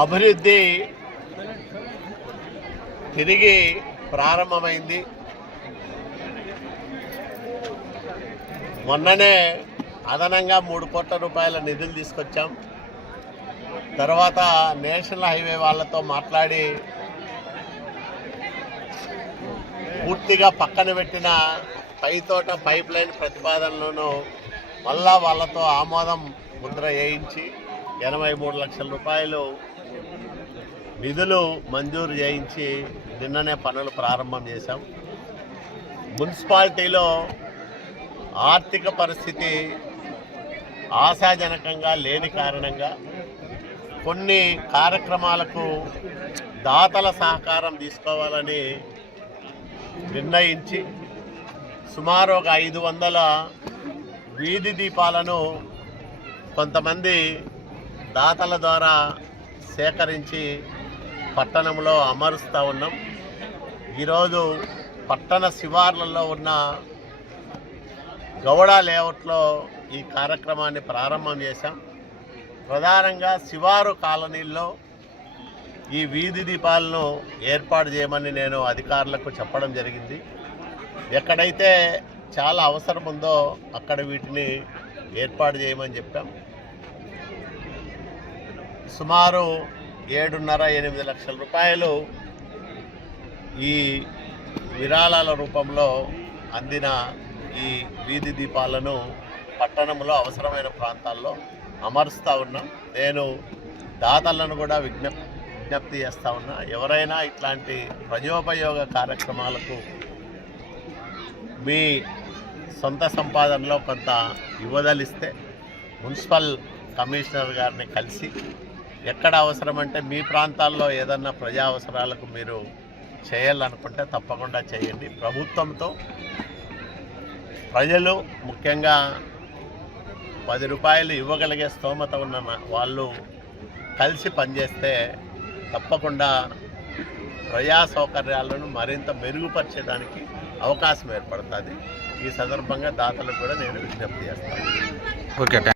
అభివృద్ధి తిరిగి ప్రారంభమైంది. మొన్ననే అదనంగా 3 కోట్ల రూపాయల నిధులు తీసుకొచ్చాం. తర్వాత నేషనల్ హైవే వాళ్ళతో మాట్లాడి పూర్తిగా పక్కన పెట్టిన పైతోట పైప్ లైన్ ప్రతిపాదనలను మళ్ళా వాళ్ళతో ఆమోదం ముద్ర వేయించి 83 లక్షల రూపాయలు నిధులు మంజూరు చేయించి నిన్ననే పనులు ప్రారంభం చేశాం. మున్సిపాలిటీలో ఆర్థిక పరిస్థితి ఆశాజనకంగా లేని కారణంగా కొన్ని కార్యక్రమాలకు దాతల సహకారం తీసుకోవాలని నిర్ణయించి సుమారు ఒక 500 వీధి దీపాలను కొంతమంది దాతల ద్వారా సేకరించి పట్టణంలో అమరుస్తూ ఉన్నాం. ఈరోజు పట్టణ శివార్లలో ఉన్న గౌడ లేఅవుట్లో ఈ కార్యక్రమాన్ని ప్రారంభం చేశాం. ప్రధానంగా శివారు కాలనీల్లో ఈ వీధి దీపాలను ఏర్పాటు చేయమని నేను అధికారులకు చెప్పడం జరిగింది. ఎక్కడైతే చాలా అవసరం ఉందో అక్కడ వీటిని ఏర్పాటు చేయమని చెప్పాం. సుమారు 7.5-8 లక్షల రూపాయలు ఈ విరాళాల రూపంలో అందిన ఈ వీధి దీపాలను పట్టణంలో అవసరమైన ప్రాంతాల్లో అమరుస్తూ ఉన్నాం. నేను దాతలను కూడా విజ్ఞప్తి చేస్తూ ఉన్నా. ఎవరైనా ఇట్లాంటి ప్రజోపయోగ కార్యక్రమాలకు మీ సొంత సంపాదనలో కొంత ఇవ్వదలిస్తే మున్సిపల్ కమిషనర్ గారిని కలిసి ఎక్కడ అవసరమంటే మీ ప్రాంతాల్లో ఏదన్నా ప్రజా అవసరాలకు మీరు చేయాలనుకుంటే తప్పకుండా చేయండి. ప్రభుత్వంతో ప్రజలు ముఖ్యంగా 10 రూపాయలు ఇవ్వగలిగే స్తోమత ఉన్న వాళ్ళు కలిసి పనిచేస్తే తప్పకుండా ప్రజా సౌకర్యాలను మరింత మెరుగుపరిచేదానికి అవకాశం ఏర్పడుతుంది. ఈ సందర్భంగా దాతలకు కూడా నేను విజ్ఞప్తి చేస్తాను. ఓకే.